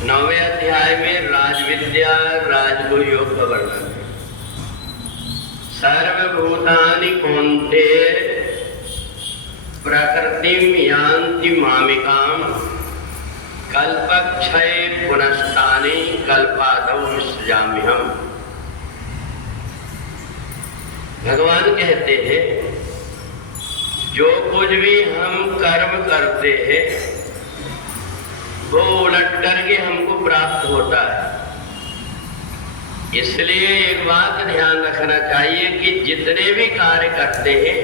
9वें अध्याय में राजविद्या राजगुरु योग का वर्णन है। सर्वभूतानि कौन्तेय प्रकृतिम यान्ति मामिकाम कल्पक्षये पुनस्तानि कल्पादौ विसृजाम्यहम्। भगवान कहते हैं जो कुछ भी हम कर्म करते हैं वो उलट करके हमको प्राप्त होता है। इसलिए एक बात ध्यान रखना चाहिए कि जितने भी कार्य करते हैं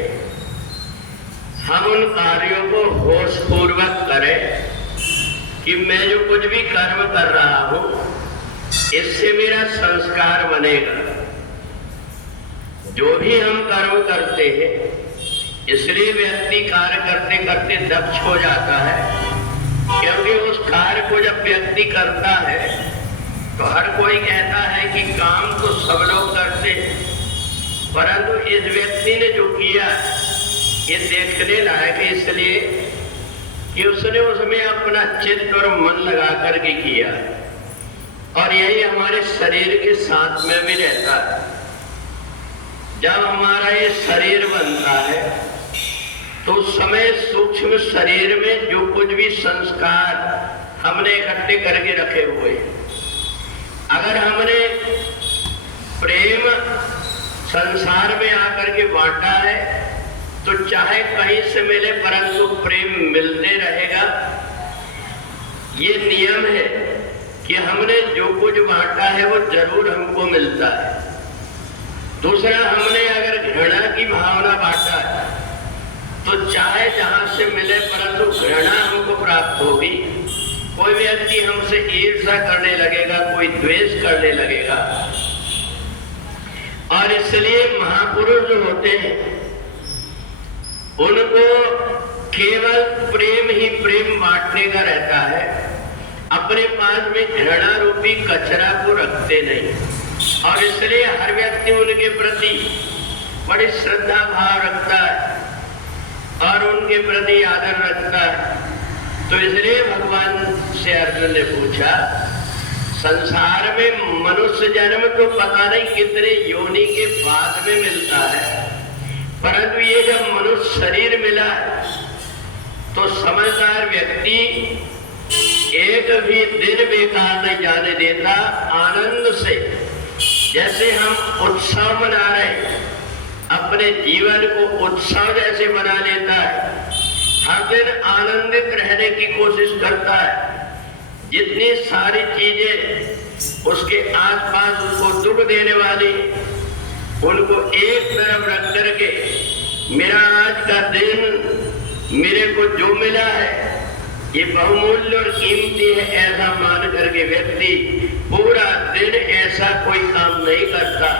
हम उन कार्यों को होश पूर्वक करें कि मैं जो कुछ भी कर्म कर रहा हूं इससे मेरा संस्कार बनेगा। जो भी हम कर्म करते हैं इसलिए व्यक्ति कार्य करते करते दक्ष हो जाता है, क्योंकि उस कार्य को जब व्यक्ति करता है तो हर कोई कहता है कि काम तो सब लोग करते हैं, परंतु इस व्यक्ति ने जो किया ये देखने लायक है, इसलिए कि उसने उसमें अपना चित्त और मन लगा करके किया। और यही हमारे शरीर के साथ में भी रहता है। जब हमारा ये शरीर बनता है तो उस समय सूक्ष्म शरीर में जो कुछ भी संस्कार हमने इकट्ठे करके रखे हुए, अगर हमने प्रेम संसार में आकर के बांटा है तो चाहे कहीं से मिले परंतु प्रेम मिलते रहेगा। ये नियम है कि हमने जो कुछ बांटा है वो जरूर हमको मिलता है। दूसरा, हमने अगर घृणा की भावना बांटा है तो चाहे जहां से मिले परंतु घृणा हमको प्राप्त होगी। कोई व्यक्ति हमसे ईर्ष्या करने लगेगा, कोई द्वेष करने लगेगा। और इसलिए महापुरुष जो होते हैं उनको केवल प्रेम ही प्रेम बांटने का रहता है, अपने पास में घृणा रूपी कचरा को रखते नहीं। और इसलिए हर व्यक्ति उनके प्रति बड़ी श्रद्धा भाव रखता है और उनके प्रति आदर रखता है। तो इसलिए भगवान से अर्जुन ने पूछा, संसार में मनुष्य जन्म तो पता नहीं कितने योनि के बाद में मिलता है, परंतु ये जब मनुष्य शरीर मिला तो समझदार व्यक्ति एक भी दिन बेकार नहीं जाने देता। आनंद से, जैसे हम उत्सव मना रहे हैं, अपने जीवन को उत्सव जैसे बना लेता है। हर दिन आनंदित रहने की कोशिश करता है। जितनी सारी चीजें उसके आसपास उसको दुख देने वाली उनको एक तरफ रख करके मेरा आज का दिन, मेरे को जो मिला है ये बहुमूल्य और कीमती है, ऐसा मान करके व्यक्ति पूरा दिन ऐसा कोई काम नहीं करता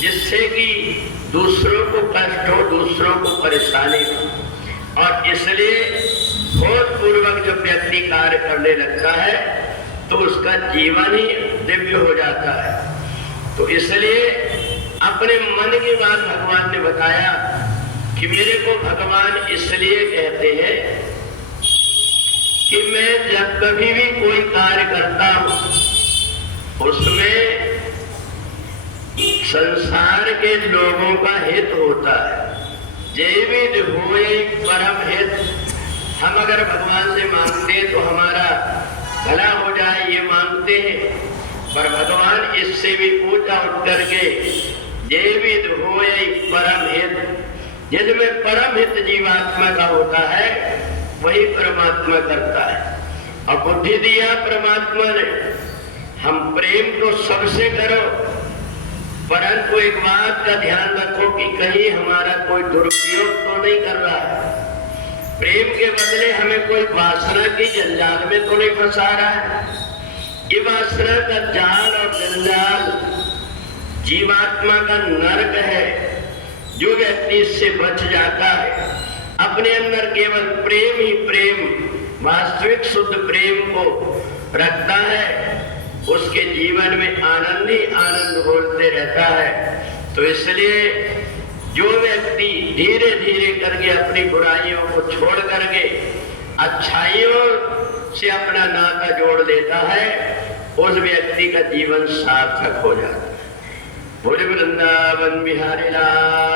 जिससे कि दूसरों को कष्ट हो, दूसरों को परेशानी हो। और इसलिए बहुत पूर्वक जब व्यक्ति कार्य करने लगता है तो उसका जीवन ही दिव्य हो जाता है। तो इसलिए अपने मन की बात भगवान ने बताया कि मेरे को भगवान इसलिए कहते हैं कि मैं जब कभी भी कोई कार्य करता हूं उसमें संसार के लोगों का हित होता है। जैविद होए परम हित। हम अगर भगवान से मांगते तो हमारा भला हो जाए ये मांगते हैं, पर भगवान इससे भी ऊंचा उठ करके जैविद होए परम हित, जिसमें परम हित जीवात्मा का होता है वही परमात्मा करता है। और बुद्धि दिया परमात्मा ने, हम प्रेम तो सबसे करो, परंतु एक बात का ध्यान रखो कि कहीं हमारा कोई दुरुपयोग तो नहीं कर रहा है। प्रेम के बदले हमें कोई वासना की जंजाल में तो नहीं फंसा रहा है। ये वासना का जाल और जंजाल जीवात्मा का नरक है। जो व्यक्ति इससे बच जाता है, अपने अंदर केवल प्रेम ही प्रेम, वास्तविक शुद्ध प्रेम को रखता है, उसके जीवन में आनंद ही आनंद होते रहता है। तो इसलिए जो व्यक्ति धीरे धीरे करके अपनी बुराइयों को छोड़ करके अच्छाइयों से अपना नाता जोड़ लेता है, उस व्यक्ति का जीवन सार्थक हो जाता है। बोले वृंदावन बिहारी लाल